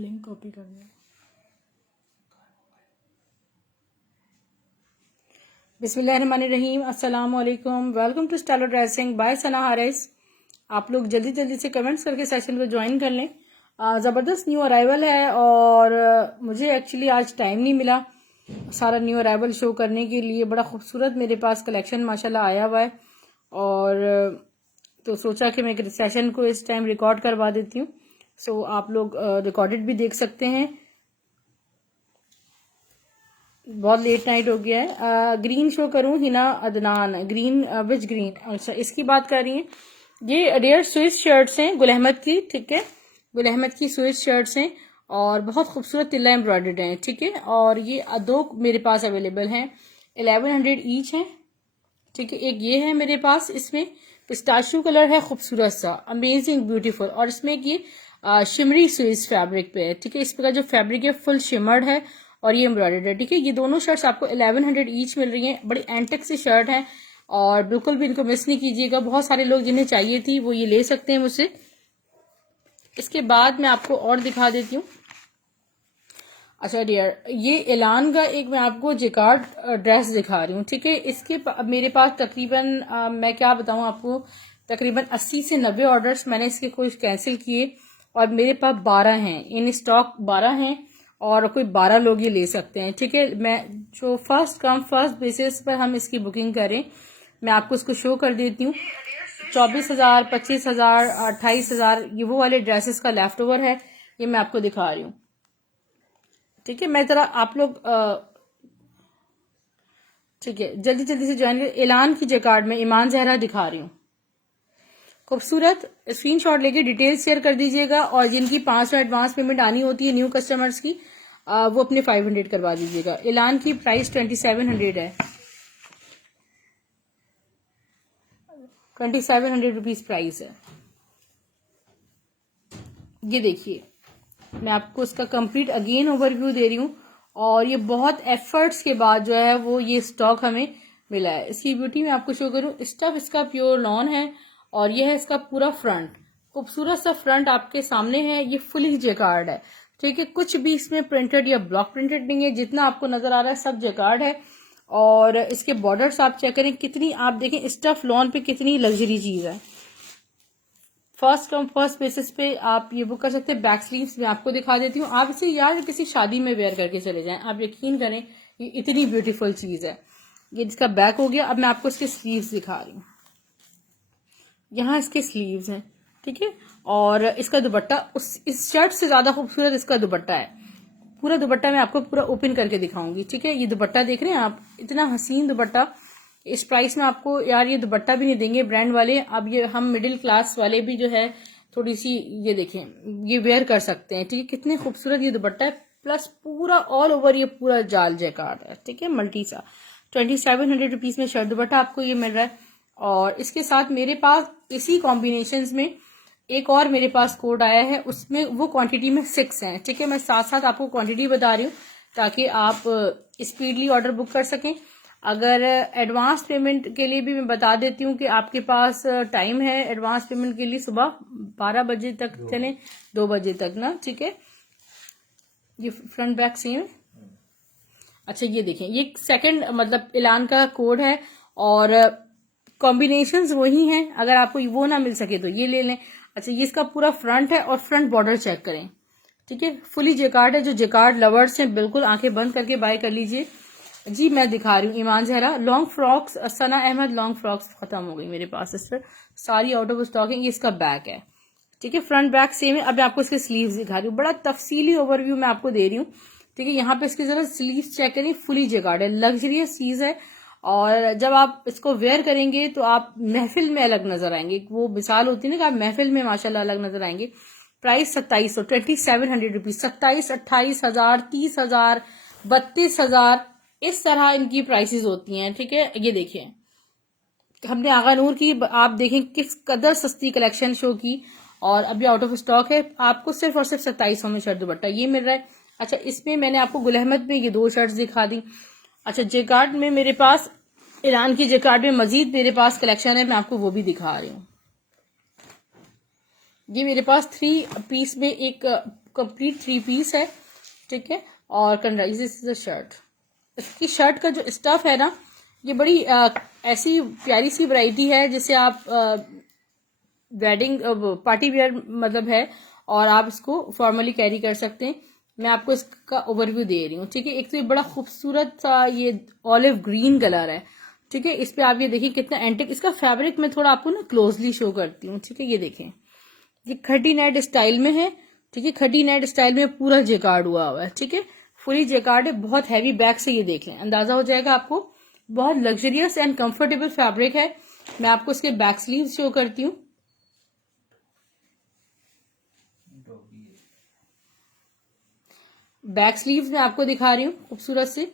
Link copy कर दिया। बिस्मिल्लाहिर्रहमानिर्रहीम, अस्सलाम वालेकुम, welcome to style dressing by Sana Haris. आप लोग जल्दी जल्दी से कमेंट्स करके सेशन को ज्वाइन कर लें। ज़बरदस्त न्यू अराइवल है और मुझे एक्चुअली आज टाइम नहीं मिला सारा न्यू अराइवल शो करने के लिए। बड़ा खूबसूरत मेरे पास कलेक्शन माशाल्लाह आया हुआ है और तो सोचा कि मैं एक सेशन को इस टाइम रिकॉर्ड करवा देती हूँ। सो आप लोग रिकॉर्डेड भी देख सकते हैं। बहुत लेट नाइट हो गया है। ग्रीन शो करूं, हिना अदनान ग्रीन, विच ग्रीन, अच्छा इसकी बात कर रही हैं। ये रेयर स्विस शर्ट्स हैं गुल अहमद की, ठीक है, गुल अहमद की स्विस शर्ट्स हैं और बहुत खूबसूरत तिल्ला एम्ब्रॉयडर्ड हैं, ठीक है। और ये दो मेरे पास अवेलेबल हैं, 1100 ईच हैं, ठीक है। एक ये है मेरे पास, इसमें पिस्ताशियो कलर है, खूबसूरत सा, अमेजिंग ब्यूटीफुल, और इसमें एक ये शिमरी स्विस फैब्रिक पे है, ठीक है। इस पर का जो फैब्रिक है फुल शिमर्ड है और ये एम्ब्रॉयडर्ड है, ठीक है। ये दोनों शर्ट्स आपको 1100 ईच मिल रही हैं। बड़ी एंटेक सी शर्ट है और बिल्कुल भी इनको मिस नहीं कीजिएगा। बहुत सारे लोग जिन्हें चाहिए थी वो ये ले सकते हैं मुझसे। इसके बाद मैं आपको और दिखा देती हूँ। अच्छा डियर, ये एलान का एक मैं आपको जिकार्ड ड्रेस दिखा रही हूँ, ठीक है। इसके मेरे पास तकरीबन मैं क्या बताऊँ आपको, तकरीबन 80 से 90 ऑर्डर्स मैंने इसके कुछ कैंसिल किए और मेरे पास 12 हैं, इन स्टॉक 12 हैं और कोई 12 लोग ये ले सकते हैं, ठीक है। मैं जो फर्स्ट कम फर्स्ट बेसिस पर हम इसकी बुकिंग करें, मैं आपको इसको शो कर देती हूँ। 24,000, 25,000, 28,000 ये वो वाले ड्रेसेस का लेफ्ट ओवर है, ये मैं आपको दिखा रही हूँ, ठीक है। मैं जरा आप लोग ठीक है जल्दी जल्दी से ज्वाइन करें। ऐलान की जैकार्ड में ईमान जहरा दिखा रही हूँ, खूबसूरत। स्क्रीनशॉट लेके डिटेल्स शेयर कर दीजिएगा और जिनकी 500 एडवांस पेमेंट आनी होती है न्यू कस्टमर्स की, वो अपने 500 करवा दीजिएगा। ऐलान की प्राइस 2700 है, 2700 रुपीज प्राइस है। ये देखिए, मैं आपको इसका कंप्लीट अगेन ओवरव्यू दे रही हूँ और ये बहुत एफर्ट्स के बाद जो है वो ये स्टॉक हमें मिला है। इसकी ब्यूटी मैं आपको शो करूँ, स्टफ इसका प्योर लॉन है और ये है इसका पूरा फ्रंट, खूबसूरत सा फ्रंट आपके सामने है। ये फुली जेकार्ड है, ठीक है। कुछ भी इसमें प्रिंटेड या ब्लॉक प्रिंटेड नहीं है, जितना आपको नजर आ रहा है सब जेकार्ड है। और इसके बॉर्डर्स आप चेक करें कितनी, आप देखें स्टफ लॉन पे कितनी लग्जरी चीज है। फर्स्ट कम फर्स्ट बेसिस पे आप ये बुक कर सकते हैं। बैक स्लीव्स मैं आपको दिखा देती हूँ, आप इसे यार किसी शादी में वेयर करके चले जाएं, आप यकीन करें ये इतनी ब्यूटीफुल चीज है। ये जिसका बैक हो गया। अब मैं आपको इसके स्लीव्स दिखा रही हूँ, यहाँ इसके स्लीव्स हैं, ठीक है। और इसका दुपट्टा इस शर्ट से ज्यादा खूबसूरत इसका दुपट्टा है। पूरा दुपट्टा मैं आपको पूरा ओपन करके दिखाऊंगी, ठीक है। ये दुपट्टा देख रहे हैं आप, इतना हसीन दुपट्टा। इस प्राइस में आपको यार ये दुपट्टा भी नहीं देंगे ब्रांड वाले। अब ये हम मिडिल क्लास वाले भी जो है थोड़ी सी ये देखें, ये वेयर कर सकते हैं, ठीक है। कितने खूबसूरत ये दुपट्टा है, प्लस पूरा ऑल ओवर ये पूरा जाल जैकार्ड है, ठीक है, मल्टी सा। 2700 रुपीज में शर्ट दुपट्टा आपको ये मिल रहा है। और इसके साथ मेरे पास इसी कॉम्बिनेशन में एक और मेरे पास कोड आया है, उसमें वो क्वांटिटी में 6 हैं, ठीक है। मैं साथ साथ आपको क्वांटिटी बता रही हूँ ताकि आप स्पीडली ऑर्डर बुक कर सकें। अगर एडवांस पेमेंट के लिए भी मैं बता देती हूँ कि आपके पास टाइम है एडवांस पेमेंट के लिए, सुबह 12 बजे तक चलें, 2 बजे तक ना, ठीक है। ये फ्रंट बैक सेम। अच्छा ये देखें, ये सेकंड मतलब ऐलान का कोड है और कॉम्बिनेशंस वही हैं। अगर आपको वो ना मिल सके तो ये ले लें। अच्छा ये इसका पूरा फ्रंट है और फ्रंट बॉर्डर चेक करें, ठीक है। फुली जेकार्ड है, जो जेकार्ड लवर्स हैं बिल्कुल आंखें बंद करके बाय कर लीजिए। जी मैं दिखा रही हूँ ईमान जहरा लॉन्ग फ्रॉक्स, सना अहमद लॉन्ग फ्रॉक्स खत्म हो गई मेरे पास, इस पर सारी आउट ऑफ स्टॉक है। ये इसका बैक है, ठीक है, फ्रंट बैक सेम है। अब मैं आपको इसके स्लीव्स दिखा रही हूँ, बड़ा तफसीली ओवरव्यू मैं आपको दे रही हूँ, ठीक है। यहाँ पे इसकी जरा स्लीव्स चेक करें, फुली जेकार्ड है, लग्जरियस चीज है। और जब आप इसको वेयर करेंगे तो आप महफिल में अलग नजर आएंगे। वो मिसाल होती है ना कि आप महफिल में माशाल्लाह अलग नजर आएंगे। प्राइस 2700, 2700 रुपीज, 27, 28,000, 30,000, 32,000, इस तरह इनकी प्राइसेस होती हैं, ठीक है। ये देखिए हमने आगा नूर की, आप देखें किस कदर सस्ती कलेक्शन शो की और अभी आउट ऑफ स्टॉक है। आपको सिर्फ और सिर्फ 2700 में शर्ट दुपट्टा ये मिल रहा है। अच्छा इसमें मैंने आपको गुल अहमद में ये 2 शर्ट्स दिखा दी। अच्छा जेकार्ड में मेरे पास, ईरान की जेकार्ड में मजीद मेरे पास कलेक्शन है, मैं आपको वो भी दिखा रही हूँ। ये मेरे पास 3 पीस में एक कंप्लीट 3 पीस है, ठीक है। और दिस इज द शर्ट। इसकी शर्ट का जो स्टफ है ना, ये बड़ी ऐसी प्यारी सी वैरायटी है जिसे आप वेडिंग पार्टी वेयर मतलब है, और आप इसको फॉर्मली कैरी कर सकते हैं। मैं आपको इसका ओवरव्यू दे रही हूँ, ठीक है। एक तो ये बड़ा खूबसूरत सा ये ऑलिव ग्रीन कलर है, ठीक है। इस पे आप ये देखिए कितना एंटिक, इसका फैब्रिक मैं थोड़ा आपको ना क्लोजली शो करती हूँ, ठीक है। ये देखें, ये खटी नेट स्टाइल में है, ठीक है। खटी नेट स्टाइल में पूरा जेकार्ड हुआ हुआ है, ठीक है। फुली जेकार्ड है, बहुत हैवी बैक से ये देख लें, अंदाजा हो जाएगा आपको। बहुत लग्जरियस एंड कंफर्टेबल फैब्रिक है। मैं आपको इसके बैक स्लीव शो करती हूँ। बैक स्लीव्स में आपको दिखा रही हूँ खूबसूरत से,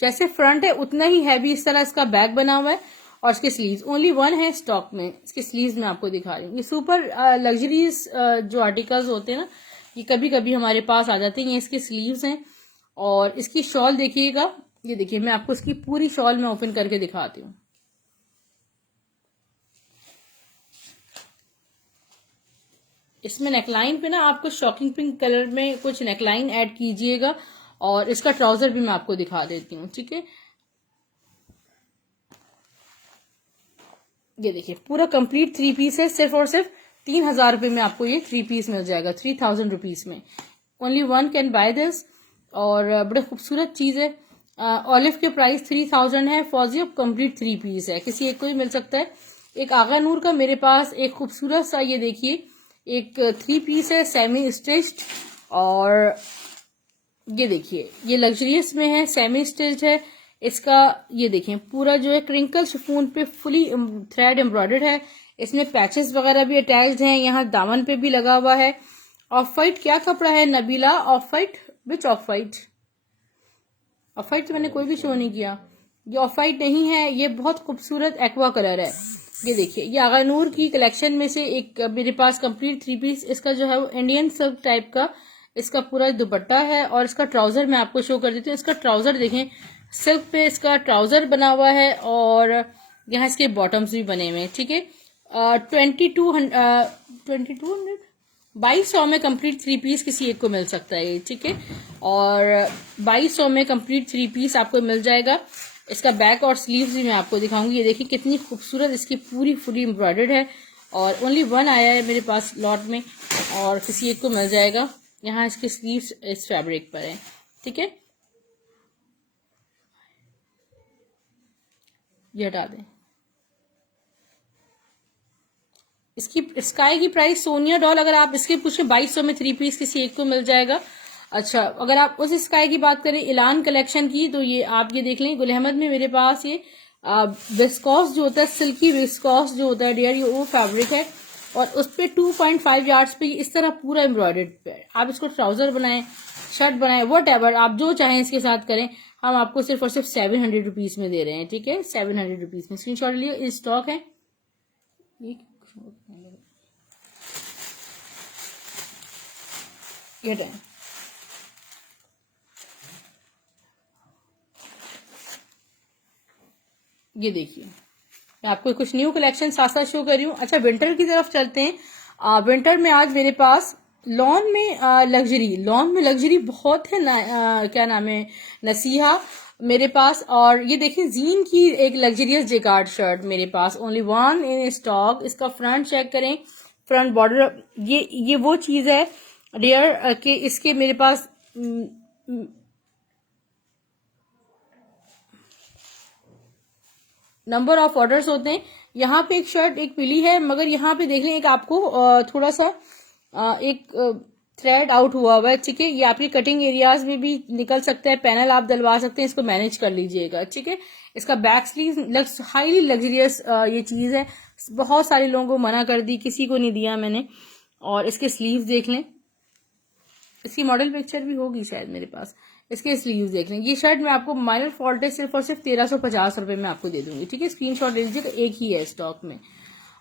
जैसे फ्रंट है उतना ही हैवी इस तरह इसका बैक बना हुआ है। और इसके स्लीव्स ओनली 1 है स्टॉक में, इसके स्लीव्स में आपको दिखा रही हूँ। ये सुपर लग्जरीज जो आर्टिकल्स होते हैं ना, ये कभी कभी हमारे पास आ जाते हैं। ये इसके स्लीव्स हैं। और इसकी शॉल देखिएगा, ये देखिए, मैं आपको इसकी पूरी शॉल में ओपन करके दिखाती हूँ। इसमें नेकलाइन पे ना आपको शॉकिंग पिंक कलर में कुछ नेकलाइन ऐड कीजिएगा। और इसका ट्राउजर भी मैं आपको दिखा देती हूँ, ठीक है। ये देखिए पूरा कंप्लीट 3 पीस है। सिर्फ और सिर्फ 3000 रुपये में आपको ये 3 पीस मिल जाएगा, 3000 रुपीज में। Only 1 can by this. और बड़े खूबसूरत चीज है। ऑलिव के प्राइस 3000 है। फौजी कंप्लीट 3 पीस है, किसी एक को ही मिल सकता है। एक आगा नूर का मेरे पास एक खूबसूरत सा ये देखिए एक 3 पीस है, सेमी स्टिच्ड। और ये देखिए ये लग्जरियस में है, सेमी स्टिच्ड है। इसका ये देखें पूरा जो है क्रिंकल शिफॉन पे फुली थ्रेड एम्ब्रॉयडर्ड है। इसमें पैचेस वगैरह भी अटैच्ड हैं, यहाँ दामन पे भी लगा हुआ है। ऑफ वाइट क्या कपड़ा है Nabila? Of white, which of white? Of white तो मैंने कोई भी शो नहीं किया, ये ऑफ वाइट नहीं है, ये बहुत खूबसूरत एक्वा कलर है। ये देखिए ये आगा नूर की कलेक्शन में से एक मेरे पास कंप्लीट 3 पीस। इसका जो है वो इंडियन सिल्क टाइप का इसका पूरा दुपट्टा है। और इसका ट्राउजर मैं आपको शो कर देती हूँ। इसका ट्राउजर देखें, सिल्क पे इसका ट्राउजर बना हुआ है और यहाँ इसके बॉटम्स भी बने हुए हैं, ठीक है। 2200 में कंप्लीट 3 पीस किसी एक को मिल सकता है, ठीक है। और 2200 में कंप्लीट 3 पीस आपको मिल जाएगा। इसका बैक और स्लीव्स भी मैं आपको दिखाऊंगी। ये देखिए कितनी खूबसूरत इसकी पूरी फुली एम्ब्रॉयडर्ड है। और ओनली 1 आया है मेरे पास लॉट में, और किसी एक को मिल जाएगा। यहाँ इसके स्लीव्स इस फैब्रिक पर है, ठीक है। ये हटा दें। इसकी स्काई की प्राइस सोनिया डॉल, अगर आप इसके पूछे 2200 में 3 पीस किसी एक को मिल जाएगा। अच्छा, अगर आप उस स्काई की बात करें इलान कलेक्शन की, तो ये आप ये देख लें, गुल अहमद में मेरे पास ये विस्कॉस जो होता है, सिल्की विस्कॉस जो होता है डियर, ये वो फैब्रिक है। और उस पर 2.5 यार्ड्स पे इस तरह पूरा एम्ब्रॉयडर्ड पे आप इसको ट्राउजर बनाएं, शर्ट बनाएं, वट एवर आप जो चाहें इसके साथ करें। हम आपको सिर्फ और सिर्फ 700 रुपीज में दे रहे हैं, ठीक है। 700 रुपीज में स्क्रीन शॉट लिए, स्टॉक है। ये ये देखिए मैं आपको कुछ न्यू कलेक्शन साथ साथ शो कर रही हूँ। अच्छा, विंटर की तरफ चलते हैं। विंटर में आज मेरे पास लॉन में लग्जरी बहुत है क्या नाम है, नसीहा मेरे पास। और ये देखिए जीन की एक लग्जरियस जेकार्ड शर्ट मेरे पास, ओनली 1 इन स्टॉक। इसका फ्रंट चेक करें, फ्रंट बॉर्डर, ये वो चीज है डियर कि इसके मेरे पास नंबर ऑफ ऑर्डर्स होते हैं। यहाँ पे एक शर्ट एक पीली है, मगर यहाँ पे देख लें एक आपको थोड़ा सा एक थ्रेड आउट हुआ हुआ है, ठीक है। ये आपकी कटिंग एरियाज में भी निकल सकता है, पैनल आप डलवा सकते हैं, इसको मैनेज कर लीजिएगा, ठीक है। इसका बैक स्लीव हाईली लग्जरियस ये चीज है, बहुत सारे लोगों को मना कर दी, किसी को नहीं दिया मैंने। और इसके स्लीव्स देख लें, इसकी मॉडल पिक्चर भी होगी शायद मेरे पास। इसके स्लीव्स देख लें। ये शर्ट मैं आपको माइनर फॉल्ट है सिर्फ और सिर्फ 1350 रुपए में आपको दे दूंगी, ठीक है। स्क्रीनशॉट ले लीजिएगा, एक ही है स्टॉक में।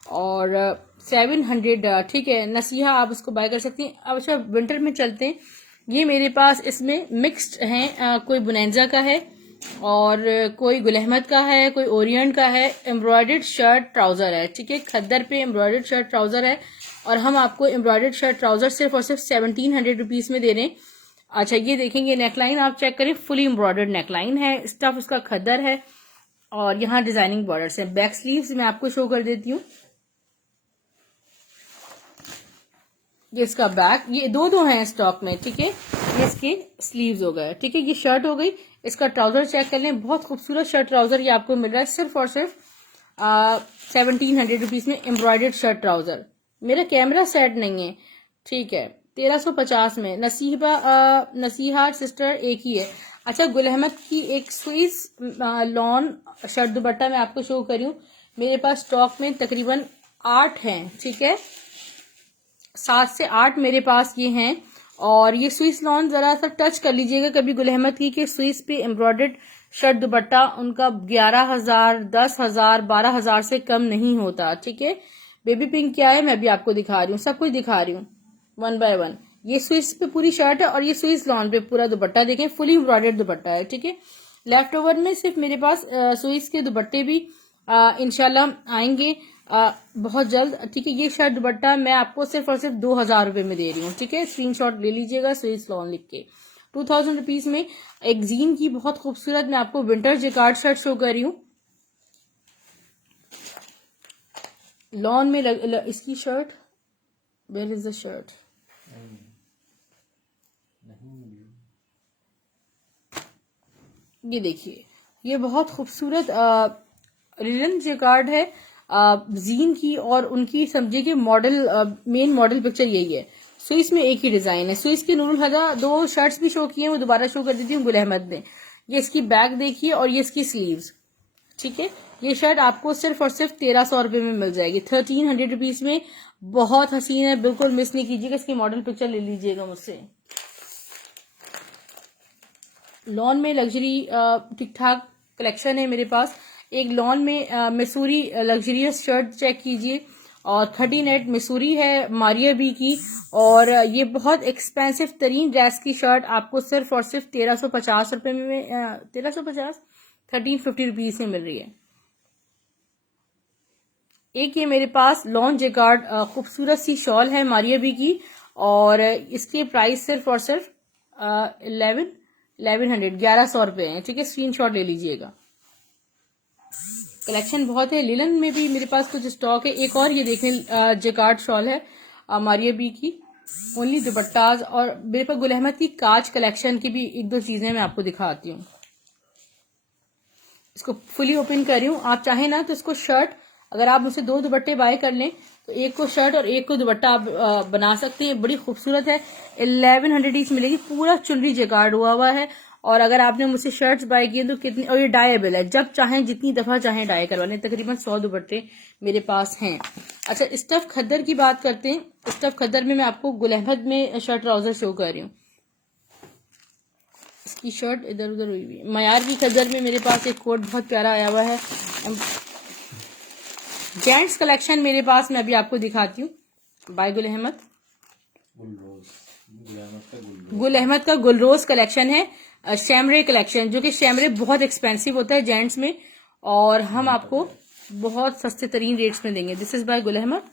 और 700, ठीक है। नसीहा आप उसको बाय कर सकती हैं। अब अच्छा विंटर में चलते हैं। ये मेरे पास इसमें मिक्स्ड हैं, कोई बुनेंजा का है और कोई गुल अहमद का है, कोई ओरिएंट का है। एम्ब्रॉयडर्ड शर्ट ट्राउजर है, ठीक है, खद्दर पे एम्ब्रॉयडर्ड शर्ट ट्राउजर है और हम आपको एम्ब्रॉयडर्ड शर्ट ट्राउजर सिर्फ और सिर्फ 1700 रुपीज में दे रहे हैं। अच्छा, ये देखेंगे नेकलाइन आप चेक करें, फुली एम्ब्रॉयडर्ड नेकलाइन है, स्टफ उसका खद्दर है और यहाँ डिजाइनिंग बॉर्डर्स है। बैक स्लीव्स मैं आपको शो कर देती हूँ, ये इसका बैक, ये दो हैं स्टॉक में, ठीक है। ये इसके स्लीव्स हो गए, ठीक है। ये शर्ट हो गई, इसका ट्राउजर चेक कर लें, बहुत खूबसूरत शर्ट ट्राउजर ये आपको मिल रहा है सिर्फ और सिर्फ 1700 रुपीज में। एम्ब्रॉयडर्ड शर्ट ट्राउजर, मेरा कैमरा सेट नहीं है, ठीक है। 1350 में। नसीहा सिस्टर एक ही है। अच्छा, गुल अहमद की एक स्विस लॉन शर्ट दुपट्टा मैं आपको शो करी हूँ, मेरे पास स्टॉक में तकरीबन 8 हैं, ठीक है, 7 से 8 मेरे पास ये हैं। और ये स्विस लॉन जरा सा टच कर लीजिएगा कभी गुल अहमद की, कि स्विस पे एम्ब्रॉयडर्ड शर्ट दुपट्टा उनका 11,000, 10,000, 12,000 से कम नहीं होता, ठीक है। बेबी पिंक क्या है मैं भी आपको दिखा रही हूँ, सब कुछ दिखा रही हूँ वन बाय वन। ये स्विस पे पूरी शर्ट है और ये स्विस लॉन पे पूरा दुपट्टा देखें, फुली एम्ब्रॉयडर्ड दुपट्टा है, ठीक है। लेफ्ट ओवर में सिर्फ मेरे पास स्विस के दुपट्टे भी इंशाल्लाह आएंगे बहुत जल्द, ठीक है। ये शर्ट दुपट्टा मैं आपको सिर्फ और सिर्फ 2,000 रुपए में दे रही हूँ, ठीक है। स्क्रीनशॉट ले लीजिएगा, स्विस लॉन लिख के 2000 रुपीज में। एक जीन की बहुत खूबसूरत मैं आपको विंटर जैकार्ड शर्ट शो कर रही हूँ, लॉन में इसकी shirt, where is the shirt, ये देखिए, ये बहुत खूबसूरत रिलन जैकार्ड है जीन की, और उनकी समझिए कि मॉडल मेन मॉडल पिक्चर यही है। स्विस में एक ही डिजाइन है। स्विस के नूरुल हदा 2 शर्ट्स भी शो किए, वो दोबारा शो कर देती हूँ गुल अहमद ने। ये इसकी बैक देखिए और ये इसकी स्लीव्स, ठीक है। ये शर्ट आपको सिर्फ और सिर्फ 1300 रुपए में मिल जाएगी, 1300 रुपीज में। बहुत हसीन है, बिल्कुल मिस नहीं कीजिएगा, इसकी मॉडल पिक्चर ले लीजिएगा मुझसे। लॉन में लग्जरी ठीक ठाक कलेक्शन है मेरे पास। एक लॉन में मिसूरी लग्जरियस शर्ट चेक कीजिए, और 38 मिसूरी है मारिया बी की, और ये बहुत एक्सपेंसिव तरीन ड्रेस की शर्ट आपको सिर्फ और सिर्फ 1350 रुपए में 1350 1350 रुपीज में मिल रही है। एक ये मेरे पास लॉन जैकार्ड खूबसूरत सी शॉल है मारिया बी की, और इसके प्राइस सिर्फ और सिर्फ 1100 रुपए हैं, ठीक है। स्क्रीनशॉट ले लीजिएगा। कलेक्शन बहुत है। लिलन में भी मेरे पास कुछ स्टॉक है। एक और ये देखें जैकार्ड शॉल है मारिया बी की, ओनली दुपट्टाज, और मेरे पास गुल अहमद की काज कलेक्शन की भी 1-2 चीजें मैं आपको दिखाती हूँ। इसको फुली ओपन कर रही हूँ। आप चाहें ना तो इसको शर्ट, अगर आप मुझसे 2 दुपट्टे बाय कर लें तो एक को शर्ट और एक को दुपट्टा आप बना सकते हैं। बड़ी खूबसूरत है, 1100 ईच मिलेगी, पूरा चुनरी जैकार्ड हुआ है। और अगर आपने मुझसे शर्ट्स बाय किए तो कितनी, और ये डायबल है, जब चाहें जितनी दफा चाहें डाई करवा लें। तकरीबन 100 दुपट्टे मेरे पास हैं। अच्छा, स्टफ खद्दर की बात करते हैं। स्टफ खद्दर में मैं आपको गुल अहमद में शर्ट ट्राउजर शो कर रही हूँ। इसकी शर्ट इधर उधर हुई हुई है। मयार की खद्दर में मेरे पास एक कोट बहुत प्यारा आया हुआ है। जेंट्स कलेक्शन मेरे पास मैं अभी आपको दिखाती हूँ, बाय गुल अहमद। गुल अहमद का गुलरोज कलेक्शन है, शैमरे कलेक्शन, जो कि शैमरे बहुत एक्सपेंसिव होता है जेंट्स में, और हम आपको बहुत सस्ते तरीन रेट्स में देंगे। This is by Gul Ahmed,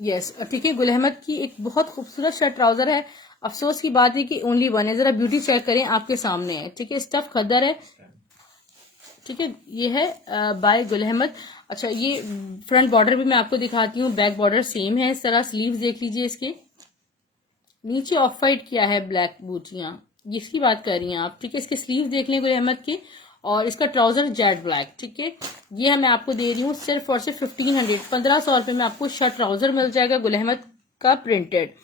yes, ठीक है। गुल अहमद की एक बहुत खूबसूरत शर्ट ट्राउजर है। अफसोस की बात है कि ओनली वन है, जरा ब्यूटी चेक करें, आपके सामने है, ठीक है। स्टफ खद्दर है, ठीक है। ये है बाय गुल अहमद। अच्छा, ये फ्रंट बॉर्डर भी मैं आपको दिखाती हूँ, बैक बॉर्डर सेम है इस तरह। स्लीव्स देख लीजिए इसके, नीचे ऑफ वाइट किया है ब्लैक बूटियां, जिसकी बात कर रही हैं आप, ठीक है। इसके स्लीव देख लें गुल अहमद के, और इसका ट्राउजर जेट ब्लैक, ठीक है। ये मैं आपको दे रही हूँ सिर्फ और सिर्फ 1500 रुपए में आपको शर्ट ट्राउजर मिल जाएगा गुल अहमद का प्रिंटेड।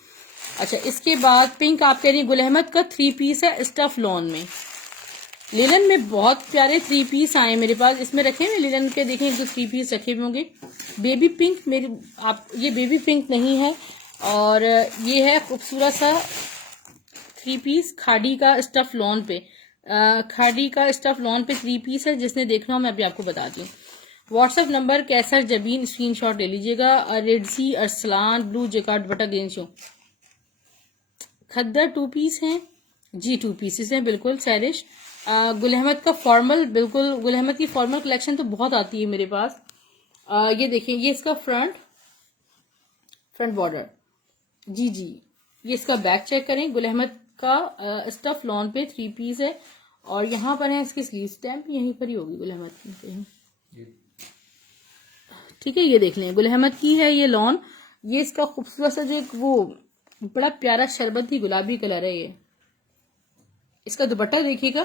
अच्छा, इसके बाद पिंक आप कह रही हैं, गुल अहमद का 3 पीस है स्टफ लॉन में। लिलन में बहुत प्यारे 3 पीस आए मेरे पास, इसमें रखे हुए लिलन के देखें, 1-2 3 पीस रखे हुए होंगे। बेबी पिंक मेरे आप, ये बेबी पिंक नहीं है, और ये है खूबसूरत सा 3 पीस खाड़ी का स्टफ लॉन पे, खाड़ी का स्टफ लॉन पे 3 पीस है। जिसने देखना हो मैं अभी आपको बताती हूँ। WhatsApp number Qaiser Jabeen, screenshot ले लीजिएगा। रेडसी Arsalan blue jacquard dupatta green शो खद्दर 2 पीस हैं जी, 2 पीसेस हैं, बिल्कुल स्टाइलिश। गुल अहमद का फॉर्मल, बिल्कुल गुल अहमद की फॉर्मल कलेक्शन तो बहुत आती है मेरे पास। ये देखिए, ये इसका फ्रंट बॉर्डर, जी जी। ये इसका बैक चेक करें, गुल अहमद का स्टफ लॉन पे 3 पीस है, और यहाँ पर है इसकी स्लीव स्टैम्प, यहीं पर ही होगी गुल अहमद की कहीं, ठीक है। ये देख लें, गुल अहमद की है ये लॉन। ये इसका खूबसूरत सा जो एक वो बड़ा प्यारा शरबती गुलाबी कलर है ये। इसका दुपट्टा देखिएगा,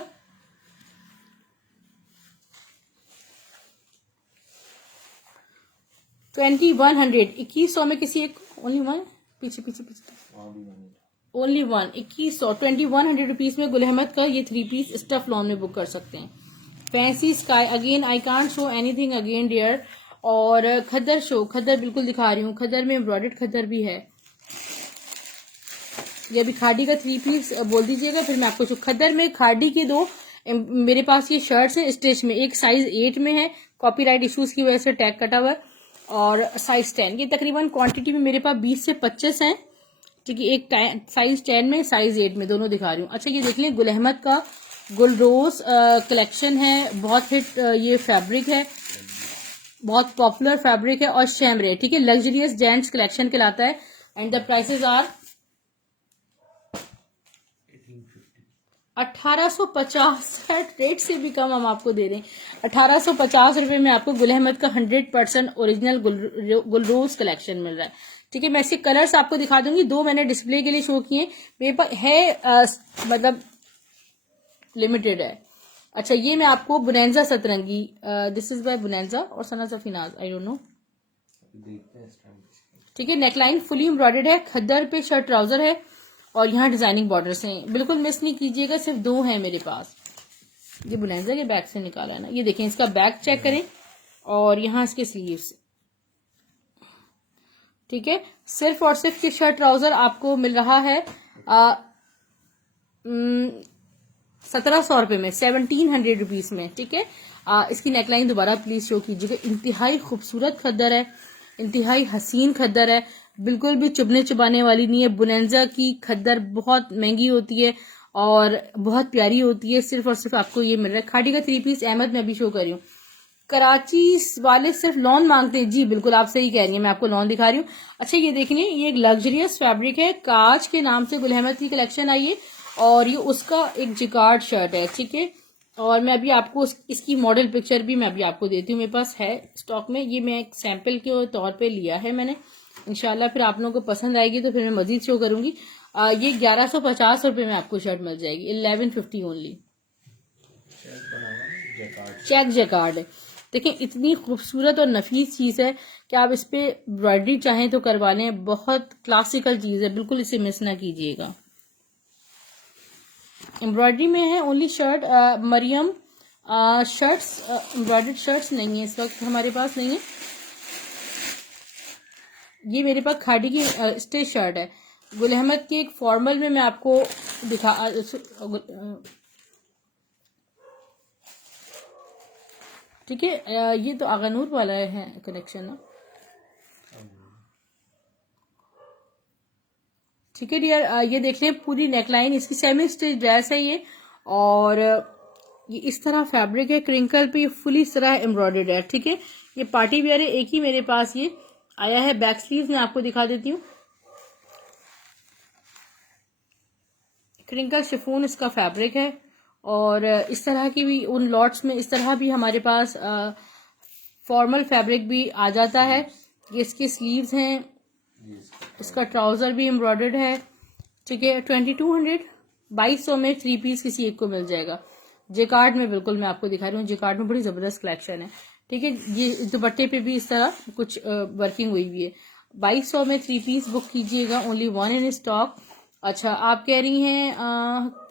$2100, 2100 में किसी एक, ओनली वन, पीछे पीछे पीछे, ओनली वन, 2100, 2100 रुपीज में गुल अहमद का ये 3 पीस स्टफ लॉन में बुक कर सकते हैं। Fancy sky, again I can't show anything again dear. और खद्दर शो, खद्दर बिल्कुल दिखा रही हूँ, खद्दर में एम्ब्रॉयडर्ड खद्दर भी है। ये अभी खादी का 3 पीस बोल दीजिएगा, फिर मैं आपको खद्दर में खादी के 2 मेरे पास ये शर्ट्स है स्टिच में, एक साइज 8 में है, कॉपीराइट इश्यूज की वजह से टैग कटा हुआ, और साइज 10। ये तकरीबन क्वांटिटी में मेरे पास 20 से 25 हैं, ठीक है। एक साइज 10 में, साइज 8 में, दोनों दिखा रही हूँ। अच्छा, ये देख लें, गुल अहमद का गुलरोज कलेक्शन है, बहुत हिट ये फैब्रिक है, बहुत पॉपुलर फैब्रिक है, और शैमरे, ठीक है, लग्जरियस जेंट्स कलेक्शन कहलाता है। And the prices are 1850, rate से भी कम हम आपको दे रहे हैं। 1850 रुपए में आपको गुल अहमद का 100% ओरिजिनल गुलरोज कलेक्शन मिल रहा है, ठीक है। मैं इसके कलर्स आपको दिखा दूंगी, 2 मैंने डिस्प्ले के लिए शो किए, मेरे पास है मतलब लिमिटेड है। अच्छा, ये मैं आपको बुनेंजा सतरंगी, दिस इज बाय बुनेंजा और सना सफीनाज, आई डोंट नो, ठीक है। नेकलाइन फुली एम्ब्रॉयडर्ड है, खद्दर पे शर्ट ट्राउजर है, और यहाँ डिजाइनिंग बॉर्डर्स हैं, बिल्कुल मिस नहीं कीजिएगा, सिर्फ 2 हैं मेरे पास। ये बुनेंजा के बैग से निकाला है ना, ये देखें, इसका बैग चेक करें, और यहाँ इसके स्लीव्स, ठीक है। सिर्फ और सिर्फ ये शर्ट ट्राउजर आपको मिल रहा है 1700 रुपए में, 1700 रुपीज में, ठीक है। इसकी नेकलाइन दोबारा प्लीज शो कीजिएगा, इंतहाई खूबसूरत खद्दर है, इंतहाई हसीन खद्दर है, बिल्कुल भी चुभने चुबाने वाली नहीं है। बुनेंजा की खद्दर बहुत महंगी होती है और बहुत प्यारी होती है, सिर्फ और सिर्फ आपको ये मिल रहा है। खाड़ी का 3 पीस अहमद में अभी शो कर रही हूँ। कराची वाले सिर्फ लॉन मांगते हैं, जी बिल्कुल आप सही कह रही हैं, मैं आपको लॉन दिखा रही हूँ। अच्छा, ये देखिए, ये एक लग्जरियस फैब्रिक है, काज के नाम से गुल अहमद की कलेक्शन आई है, और ये उसका एक जिकार्ड शर्ट है, ठीक है। और मैं अभी आपको इसकी मॉडल पिक्चर भी मैं अभी आपको देती हूँ, मेरे पास है स्टॉक में, ये मैं एक सैंपल के तौर पे लिया है मैंने, इंशाल्लाह फिर आप लोगों को पसंद आएगी तो फिर मैं मजीद शो करूंगी। ये 1150 रुपए में आपको शर्ट मिल जाएगी, 1150 ओनली, चेक जैकार्ड है। देखिए, इतनी खूबसूरत और नफीस चीज है कि आप इस पे एम्ब्रॉयडरी चाहें तो करवा लें, बहुत क्लासिकल चीज है, बिल्कुल इसे मिस ना कीजिएगा। एम्ब्रॉयडरी में है only shirt, Maryam shirts, embroidered shirts नहीं है इस वक्त हमारे पास, नहीं है। ये मेरे पास खादी की स्टेज शर्ट है, गुल अहमद की एक फॉर्मल में मैं आपको दिखा, ठीक है। ये तो आगानूर वाला है कनेक्शन ना, ठीक है डियर। ये देख लें, पूरी नेकलाइन इसकी सेमी स्टिच ड्रेस है ये, और ये इस तरह फैब्रिक है, क्रिंकल पे ये फुली इस तरह एम्ब्रॉयडर्ड है, ठीक है। ये पार्टी वेयर है, एक ही मेरे पास ये आया है। बैक स्लीव में आपको दिखा देती हूँ, क्रिंकल शिफॉन इसका फैब्रिक है, और इस तरह की भी उन लॉट्स में इस तरह भी हमारे पास फॉर्मल फैब्रिक भी आ जाता है। ये इसके स्लीव्स हैं, इसका ट्राउजर भी एम्ब्रॉयडर्ड है, ठीक है। 2200, 2200 में 3 पीस किसी एक को मिल जाएगा। जेकार्ड में बिल्कुल मैं आपको दिखा रही हूँ, जेकार्ड में बड़ी जबरदस्त कलेक्शन है, ठीक है। ये दुपट्टे पे भी इस तरह कुछ वर्किंग हुई हुई है। 2200 में 3 पीस बुक कीजिएगा, ओनली 1 इन स्टॉक। अच्छा, आप कह रही हैं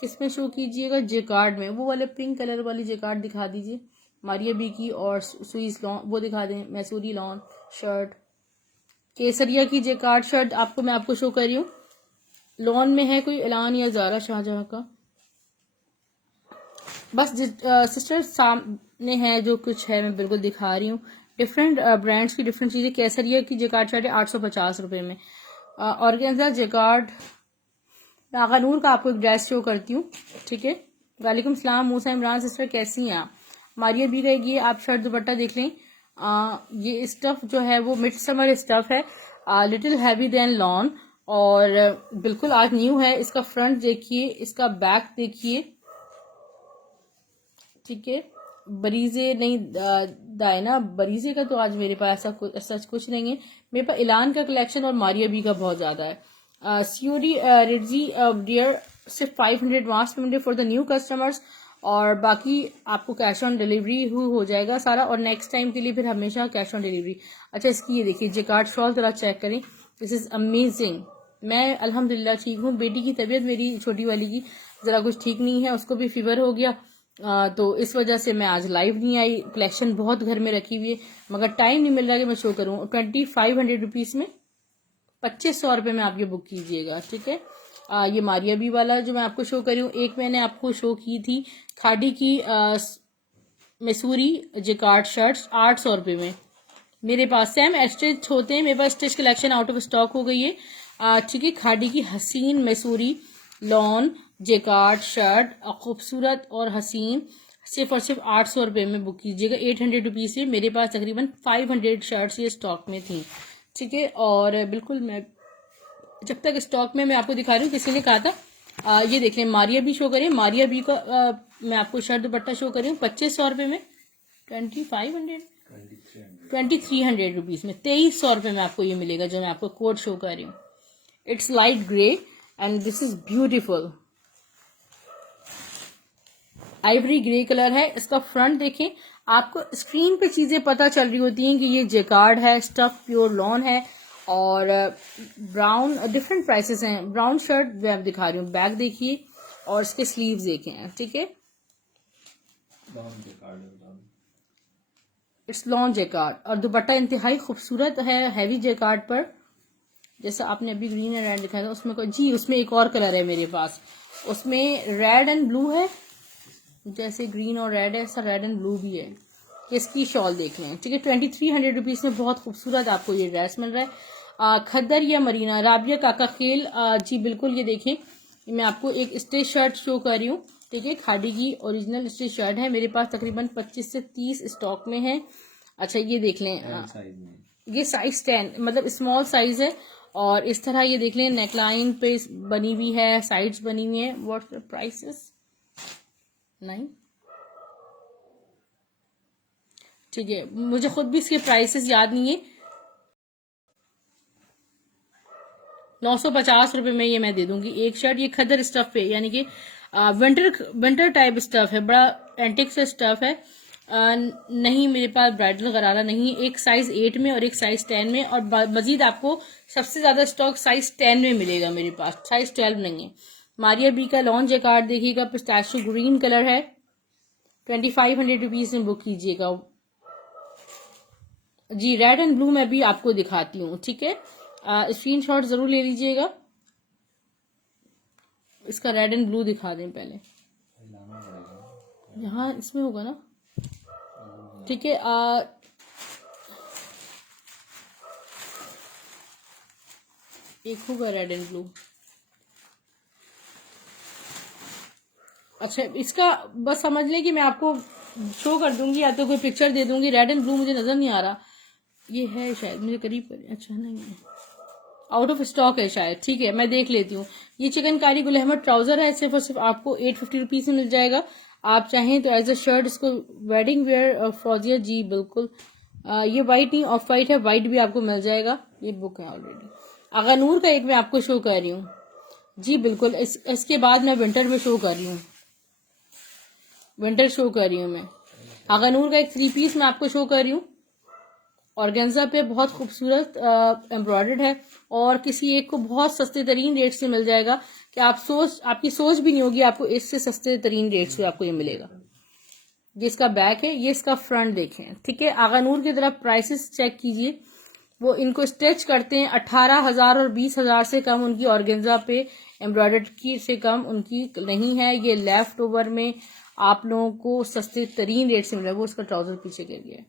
किसमें शो कीजिएगा? जेकार्ड में, वो वाले पिंक कलर वाली जेकार्ड दिखा दीजिए, मारिया बी की, और स्विस लॉन वो दिखा दें, मैसूरी लॉन शर्ट, केसरिया की जेकार्ड शर्ट आपको मैं आपको शो कर रही हूँ। लॉन में है कोई ऐलान या ज़ारा शाहजहां का, बस सिस्टर सामने है जो कुछ है मैं बिल्कुल दिखा रही हूँ। डिफरेंट ब्रांड्स की डिफरेंट चीज़ें। केसरिया की जेकार्ड शर्ट है 850 रुपये में। ऑर्गेन्जा जेकार्ड, आगानूर का आपको एक ड्रेस शो करती हूँ, ठीक है। वालेकुम सलाम मूसा इमरान सिस्टर, कैसी हैं आप? मारिया भी रहेगी। आप शर्ट दुपट्टा देख लें। ये स्टफ जो है वो मिड समर स्टफ है, लिटिल हैवी देन लॉन, और बिल्कुल आज न्यू है। इसका फ्रंट देखिए, इसका बैक देखिए, ठीक है। बरीजे नहीं दायना, बरीजे का तो आज मेरे पास ऐसा सच कुछ नहीं है। मेरे पास इलान का कलेक्शन और मारिया बी का बहुत ज्यादा है। सीओडी रिडजी डियर सिर्फ 500 advance payment for the new customers, और बाकी आपको कैश ऑन डिलीवरी हो जाएगा सारा, और नेक्स्ट टाइम के लिए फिर हमेशा कैश ऑन डिलीवरी। अच्छा, इसकी ये देखिए जेकार्ड शॉल जरा चेक करें, दिस इज अमेजिंग। मैं अल्हम्दुलिल्लाह ठीक हूँ। बेटी की तबीयत मेरी छोटी वाली की जरा कुछ ठीक नहीं है, उसको भी फीवर हो गया, तो इस वजह से मैं आज लाइव नहीं आई। कलेक्शन बहुत घर में रखी हुई है, मगर टाइम नहीं मिल रहा कि मैं शो करूँ। 2500 रुपीज में 2500 रुपये में आप ये बुक कीजिएगा, ठीक है। ये मारिया बी वाला जो मैं आपको शो कर रही हूँ, एक मैंने आपको शो की थी खाड़ी की मैसूरी जिकार्ड शर्ट्स 800 रुपये में मेरे पास। सेम स्टिच होते हैं मेरे पास, stitch collection out of stock हो गई है, ठीक है। खाड़ी की हसीन मैसूरी लॉन जेकार्ड शर्ट खूबसूरत और हसीन सिर्फ और सिर्फ 800 रुपये में बुक कीजिएगा। 800 रुपीज़ से मेरे पास तकरीबन 500 शर्ट्स ये स्टॉक में थी, ठीक है। और बिल्कुल मैं जब तक स्टॉक में मैं आपको दिखा रही हूँ, किसी ने कहा था ये देख लें, मारिया बी शो करें। मारिया बी का मैं आपको शर्ट दुपट्टा शो कर रही हूँ 2500 रुपये में, 2300 रुपीज़ में 2300 रुपये में आपको ये मिलेगा, जो मैं आपको कोड शो कर रही हूँ। Its light grey and this is beautiful, Ivory grey colour है। इसका फ्रंट देखें, आपको स्क्रीन पे चीजें पता चल रही होती हैं कि ये जेकार्ड है, स्टफ प्योर लॉन है, और ब्राउन डिफरेंट प्राइसेस हैं। ब्राउन शर्ट मैं दिखा रही हूँ, बैक देखिए और इसके स्लीव्स देखें, ठीक है। इट्स लॉन जेकार्ड, और दुपट्टा इंतहाई खूबसूरत है हैवी जेकार्ड पर, जैसा आपने अभी ग्रीन एंड रेड दिखाया था। उसमें जी उसमें एक और कलर है मेरे पास, उसमें रेड एंड ब्लू है, जैसे ग्रीन और रेड है ऐसा रेड एंड ब्लू भी है। इसकी शॉल देख लें, ठीक है। 2300 रुपीज में बहुत खूबसूरत आपको ये ड्रेस मिल रहा है। खद्दर या मरीना, राबिया काका खेल, जी बिल्कुल। ये देखें, मैं आपको एक स्टिच शर्ट शो कर रही हूँ, ठीक है। खाड़ी की ओरिजिनल स्टिच शर्ट है, मेरे पास तकरीबन 25 से 30 स्टॉक में है। अच्छा, ये देख लें, ये साइज 10 मतलब स्मॉल साइज है, और इस तरह ये देख लें नेकलाइन पे बनी हुई है, साइड्स बनी हुई है। What's the prices? नहीं, ठीक है, मुझे खुद भी इसके प्राइसेस याद नहीं है। 950 रुपए में ये मैं दे दूंगी एक शर्ट। ये खदर स्टफ पे, यानी कि विंटर टाइप स्टफ है, बड़ा एंटिक से स्टफ है। नहीं, मेरे पास ब्राइडल गरारा नहीं है। एक साइज 8 में और एक साइज 10 में, और मजीद आपको सबसे ज्यादा स्टॉक साइज 10 में मिलेगा मेरे पास, साइज 12 नहीं है। मारिया बी का लॉन जैकार्ड देखिएगा, पिस्ताशियो ग्रीन कलर है, 2500 रुपीज में बुक कीजिएगा। जी रेड एंड ब्लू मैं भी आपको दिखाती हूँ, ठीक है। स्क्रीन शॉट जरूर ले लीजिएगा। इसका रेड एंड ब्लू दिखा दें पहले, यहाँ इसमें होगा ना, ठीक है। एक होगा रेड एंड ब्लू। अच्छा, इसका बस समझ लें कि मैं आपको शो कर दूंगी या तो कोई पिक्चर दे दूंगी। रेड एंड ब्लू मुझे नजर नहीं आ रहा, ये है शायद मुझे करीब। अच्छा नहीं है, आउट ऑफ स्टॉक है शायद, ठीक है मैं देख लेती हूँ। ये चिकनकारी गुल अहमद ट्राउजर है, सिर्फ और सिर्फ आपको 850 रुपीज में मिल जाएगा। आप चाहें तो एज अ शर्ट इसको वेडिंग वेयर फौजिया, जी बिल्कुल। ये वाइट नहीं ऑफ वाइट है, वाइट भी आपको मिल जाएगा, ये बुक है ऑलरेडी। अगानूर का एक मैं आपको शो कर रही हूँ, जी बिल्कुल। इसके बाद मैं विंटर में शो कर रही हूँ, विंटर शो कर रही हूँ मैं। अगानूर का एक 3 पीस मैं आपको शो कर रही हूँ, ऑर्गेन्जा पे बहुत खूबसूरत एम्ब्रॉयडर्ड है, और किसी एक को बहुत सस्ते तरीन रेट से मिल जाएगा कि आपकी सोच भी नहीं होगी आपको इससे सस्ते तरीन रेट से आपको ये मिलेगा। ये इसका बैक है, ये इसका फ्रंट देखें, ठीक है। आगानूर की तरफ प्राइसेस चेक कीजिए, वो इनको स्टिच करते हैं 18,000 और 20,000 से कम उनकी ऑर्गेन्जा पे एम्ब्रॉयडर्ड की से कम उनकी नहीं है। ये लेफ्ट ओवर में आप लोगों को सस्ते तरीन रेट से मिल रहा है। वो उसका ट्राउजर पीछे कर गया,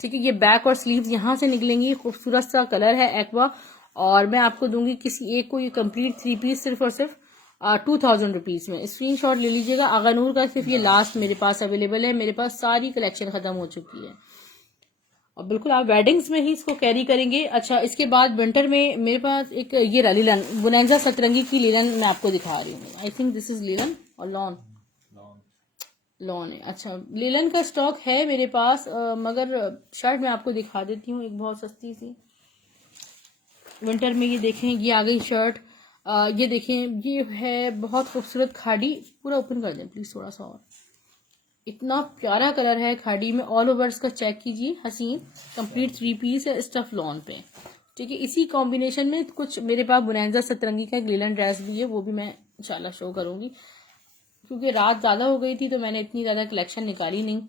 ठीक है। ये बैक और स्लीव्स यहाँ से निकलेंगी, खूबसूरत सा कलर है एक्वा, और मैं आपको दूंगी किसी एक को ये कंप्लीट 3 पीस सिर्फ और सिर्फ ₹2000 में। स्क्रीनशॉट ले लीजिएगा। आगानूर का सिर्फ ये लास्ट मेरे पास अवेलेबल है। मेरे पास सारी कलेक्शन खत्म हो चुकी है और बिल्कुल आप वेडिंग्स में ही इसको कैरी करेंगे। अच्छा, इसके बाद विंटर में मेरे पास एक ये रहा लीलन, बुनेंजा सतरंगी की लीलन मैं आपको दिखा रही हूँ। आई थिंक दिस इज लीलन और लॉन है। अच्छा, लीलन का स्टॉक है मेरे पास, मगर शर्ट मैं आपको दिखा देती हूँ एक बहुत सस्ती सी। विंटर में ये देखें, ये आ गई शर्ट। ये देखें, ये है बहुत खूबसूरत खाड़ी। पूरा ओपन कर दें प्लीज थोड़ा सा और। इतना प्यारा कलर है खाड़ी में। ऑल ओवर्स का चेक कीजिए, हसीन कंप्लीट 3 पीस है स्टफ लॉन पे। ठीक है, इसी कॉम्बिनेशन में कुछ मेरे पास बुनेंजा सतरंगी का एक लीलन ड्रेस भी है, वो भी मैं इंशाल्लाह शो करूंगी। क्योंकि रात ज्यादा हो गई थी तो मैंने इतनी ज्यादा कलेक्शन निकाली नहीं।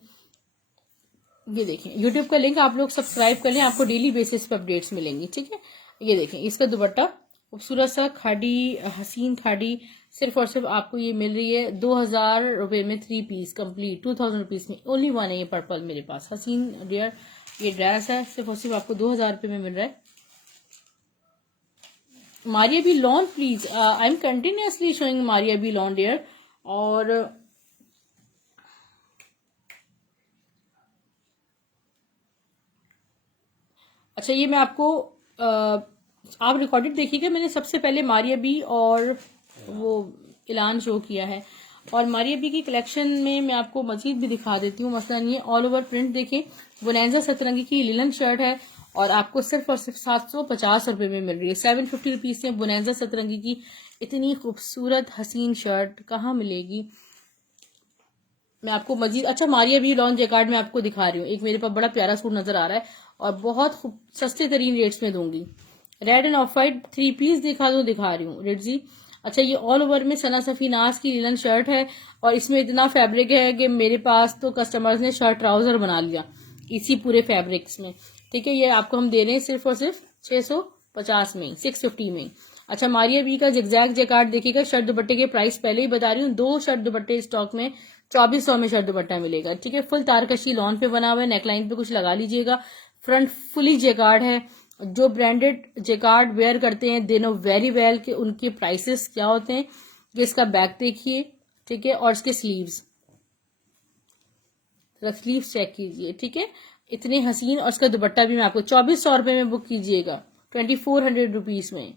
ये देखें, यूट्यूब का लिंक आप लोग सब्सक्राइब कर लें, आपको डेली बेसिस पे अपडेट्स मिलेंगी। ठीक है, ये देखें, इसका दुपट्टा खूबसूरत सा खाड़ी, हसीन खाड़ी, सिर्फ और सिर्फ आपको ये मिल रही है ₹2000 में 3 पीस कंप्लीट। ₹2000 में ओनली वन है ये पर्पल मेरे पास। हसीन डियर ये ड्रेस है, सिर्फ और सिर्फ आपको ₹2000 में मिल रहा है। Maria B lawn please, I am continuously showing Maria B lawn dear. और अच्छा, ये मैं आपको आप रिकॉर्डेड देखिएगा, मैंने सबसे पहले मारिया बी और वो ऐलान शो किया है। और मारिया बी की कलेक्शन में मैं आपको मजीद भी दिखा देती हूँ। मसलन ये ऑल ओवर प्रिंट देखें, बुनेंजा सतरंगी की लिलन शर्ट है और आपको सिर्फ और सिर्फ ₹750 में मिल रही है। ₹750 से बुनेंजा सतरंगी की इतनी खूबसूरत हसीन शर्ट कहाँ मिलेगी। मैं आपको मजीद, अच्छा मारिया बी लॉन जैकार्ड में आपको दिखा रही हूँ। एक मेरे पास बड़ा प्यारा सूट नजर आ रहा है और बहुत सस्ते तरीन रेट्स में दूंगी। Red and off white 3 piece दिखा रही हूँ रेड जी। अच्छा, ये ऑल ओवर में सना सफी नाज की लीलन शर्ट है और इसमें इतना फैब्रिक है कि मेरे पास तो कस्टमर्स ने शर्ट ट्राउजर बना लिया इसी पूरे फैब्रिक्स में। ठीक है, ये आपको हम दे रहे हैं सिर्फ और सिर्फ 650 में, 650 में। अच्छा, मारिया बी का जिगजैग जैकार्ड देखिएगा। शर्ट दुपट्टे के प्राइस पहले ही बता रही हूँ, 2 शर्ट दुपट्टे स्टॉक में 2400 में शर्ट दुपट्टा मिलेगा। ठीक है, फुल तारकशी लॉन पे बना हुआ है, नेकलाइन पे कुछ लगा लीजिएगा। फ्रंट फुली जैकार्ड है। जो ब्रांडेड जैकार्ड वेयर करते हैं दे नो वेरी वेल कि उनके प्राइसेस क्या होते हैं। ये इसका बैक देखिए, ठीक है, और इसके स्लीव्स चेक कीजिए। ठीक है, इतने हसीन। और इसका दुपट्टा भी मैं आपको 2400 में बुक कीजिएगा, 2400 रुपीज में।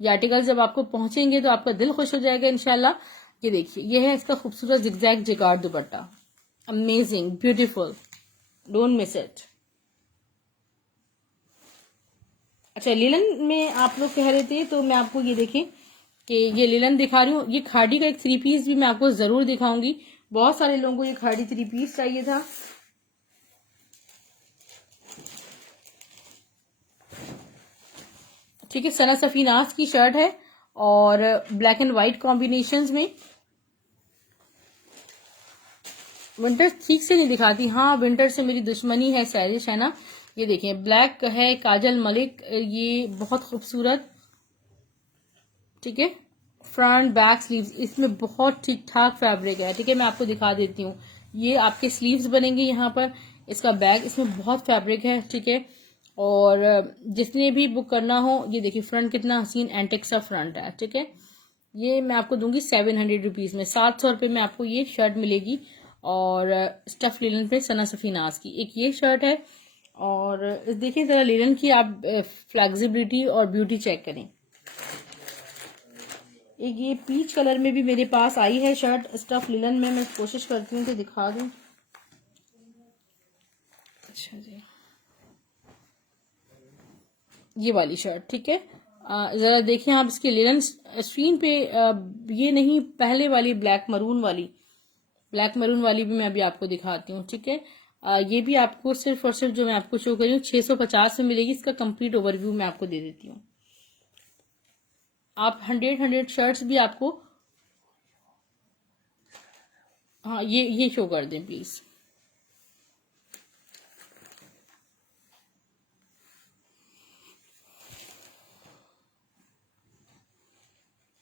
ये आर्टिकल जब आपको पहुंचेंगे तो आपका दिल खुश हो जाएगा इंशाल्लाह। ये देखिए, ये है इसका खूबसूरत zigzag jacquard dupatta, amazing beautiful, don't miss it. अच्छा, लीलन में आप लोग कह रहे थे तो मैं आपको ये देखें कि ये लीलन दिखा रही हूँ। ये खाड़ी का एक 3 पीस भी मैं आपको जरूर दिखाऊंगी। बहुत सारे लोगों को ये खाड़ी 3 पीस चाहिए था। ठीक है, सना सफीनास की शर्ट है और ब्लैक एंड व्हाइट कॉम्बिनेशंस में। विंटर ठीक से नहीं दिखाती, हाँ विंटर से मेरी दुश्मनी है, सैरिश है ना। ये देखें, ब्लैक है, काजल मलिक, ये बहुत खूबसूरत। ठीक है, फ्रंट बैक स्लीव्स इसमें बहुत ठीक ठाक फैब्रिक है। ठीक है, मैं आपको दिखा देती हूँ। ये आपके स्लीव्स बनेंगे यहाँ पर, इसका बैक, इसमें बहुत फैब्रिक है। ठीक है, और जिसने भी बुक करना हो, ये देखिए फ्रंट कितना हसीन एंटिक सा फ्रंट है। ठीक है, ये मैं आपको दूंगी 700 रुपीज में। 700 में आपको ये शर्ट मिलेगी और स्टफ लिनन पे सना सफीनाज की एक ये शर्ट है। और देखिए जरा लिनन की आप फ्लेक्सिबिलिटी और ब्यूटी चेक करें। एक ये पीच कलर में भी मेरे पास आई है शर्ट स्टफ लिनन में, मैं कोशिश करती हूँ कि दिखा दूं। अच्छा जी, ये वाली शर्ट। ठीक है, जरा देखिए आप इसके लिनन स्क्रीन पे। ये नहीं, पहले वाली ब्लैक मरून वाली भी मैं अभी आपको दिखाती हूँ। ठीक है, ये भी आपको सिर्फ और सिर्फ जो मैं आपको शो कर रही हूँ 650 में मिलेगी। इसका कंप्लीट ओवरव्यू मैं आपको दे देती हूँ। आप 100 शर्ट्स भी आपको, हाँ ये शो कर दें प्लीज।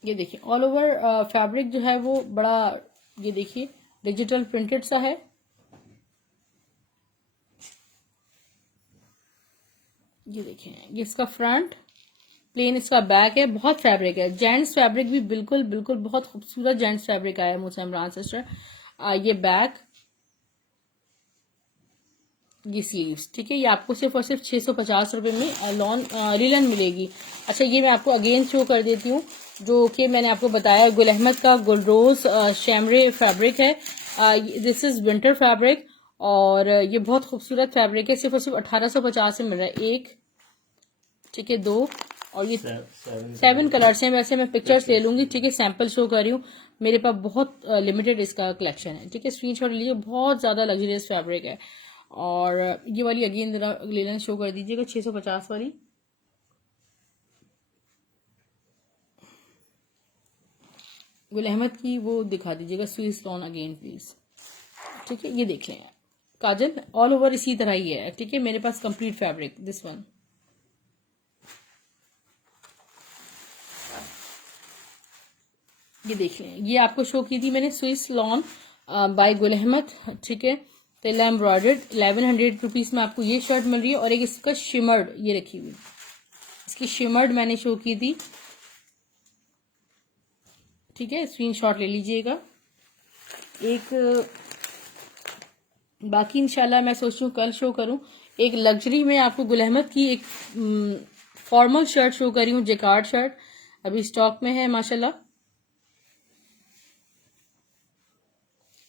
ये देखिए, ऑल ओवर फैब्रिक जो है वो बड़ा, ये देखिए डिजिटल प्रिंटेड सा है। ये देखिए, ये इसका फ्रंट प्लेन इसका बैक है, बहुत फैब्रिक है, जेंट्स फैब्रिक भी बिल्कुल बिल्कुल बहुत खूबसूरत जेंट्स फैब्रिक आया है मुझसे इमरान सिस्टर। ये बैक, ये स्लीव्स, ठीक है। ये आपको सिर्फ और सिर्फ 650 रुपये में लॉन रिलन मिलेगी। अच्छा, ये मैं आपको अगेन शो कर देती हूँ, जो कि मैंने आपको बताया गुल अहमद का गुलरोज शैमरे फैब्रिक है। दिस इज विंटर फैब्रिक और ये बहुत खूबसूरत फैब्रिक है, सिर्फ और सिर्फ 1850 में मिल रहा है। एक, ठीक है, दो, और ये 7 कलर्स हैं। वैसे मैं पिक्चर्स ले लूंगी, ठीक है, सैंपल शो कर रही हूँ, मेरे पास बहुत लिमिटेड इसका कलेक्शन है, ठीक है। स्क्रीनशॉट लीजिए, बहुत ज्यादा लग्जरियस फैब्रिक है। और ये वाली अगेन लेना शो कर दीजिएगा, 650 वाली। गुल अहमद की वो दिखा दीजिएगा, स्वीस लॉन अगेन प्लीज, ठीक है। ये देख लें, काजल ऑल ओवर इसी तरह ही है, ठीक है। मेरे पास कंप्लीट फैब्रिक, दिस वन, ये देख लें। ये आपको शो की थी मैंने, Swiss lawn bye Gul Ahmed, ठीक है। तिल्ला एम्ब्रॉयडर्ड, 1100 रुपीज में आपको ये शर्ट मिल रही है। और एक इसका शिमर्ड, ये रखी हुई, इसकी शिमर्ड मैंने शो की थी, ठीक है, स्क्रीनशॉट ले लीजिएगा। एक बाकी इंशाल्लाह मैं सोच रही हूँ कल शो करूँ। एक लग्जरी में आपको गुल अहमद की एक फॉर्मल शर्ट शो करी हूँ, जेकार्ड शर्ट, अभी स्टॉक में है माशाल्लाह,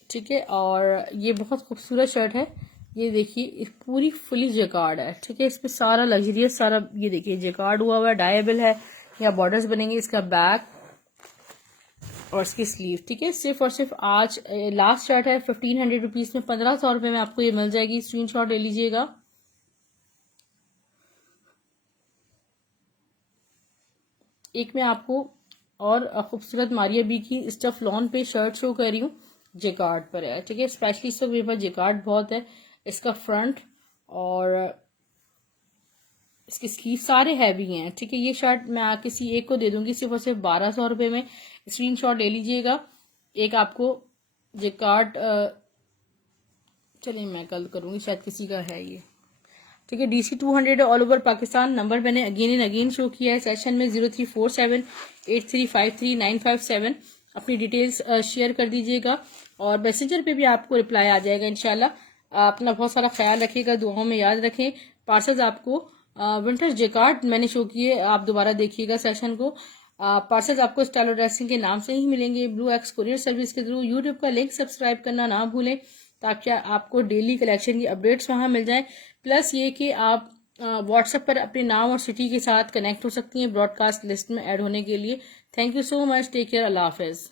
ठीक है। और ये बहुत खूबसूरत शर्ट है, ये देखिए पूरी फुली जेकार्ड है, ठीक है। इस पे सारा लग्जरियस सारा ये देखिए जेकार्ड हुआ हुआ है, डायबल है, या बॉर्डर्स बनेंगे। इसका बैक और इसकी स्लीव, ठीक है। सिर्फ और सिर्फ आज लास्ट शर्ट है 1500 रुपीज में, 1500 रुपये में आपको ये मिल जाएगी। स्क्रीनशॉट ले लीजिएगा। एक मैं आपको और खूबसूरत मारिया बी की स्टफ लॉन पे शर्ट शो कर रही हूँ, जेकार्ड पर है, ठीक है। स्पेशली इस वक्त मेरे पास जेकार्ड बहुत है। इसका फ्रंट और इसकी स्लीव सारे हैवी हैं, ठीक है। ये शर्ट मैं किसी एक को दे दूंगी सिर्फ और सिर्फ 1200 रुपये में। स्क्रीनशॉट ले लीजिएगा। एक आपको जेकार्ड, चलिए मैं कल करूंगी, शायद किसी का है ये, ठीक है। DC 200 all over Pakistan. Number मैंने अगेन एंड अगेन शो किया है सेशन में, 034783535957। अपनी डिटेल्स शेयर कर दीजिएगा और मैसेंजर पे भी आपको रिप्लाई आ जाएगा इंशाल्लाह। अपना बहुत सारा ख्याल रखिएगा, दुआओं में याद रखें। पार्सल्स आपको विंटर जेकार्ड मैंने शो किए, आप दोबारा देखिएगा सेशन को। पार्सल्स आपको स्टाइल ड्रेसिंग के नाम से ही मिलेंगे, ब्लू एक्स कुरियर सर्विस के थ्रू। यूट्यूब का लिंक सब्सक्राइब करना ना भूलें ताकि आपको डेली कलेक्शन की अपडेट्स वहां मिल जाएं। प्लस ये कि आप व्हाट्सएप पर अपने नाम और सिटी के साथ कनेक्ट हो सकती हैं ब्रॉडकास्ट लिस्ट में ऐड होने के लिए। Thank you so much, take care, अल्लाह हाफिज।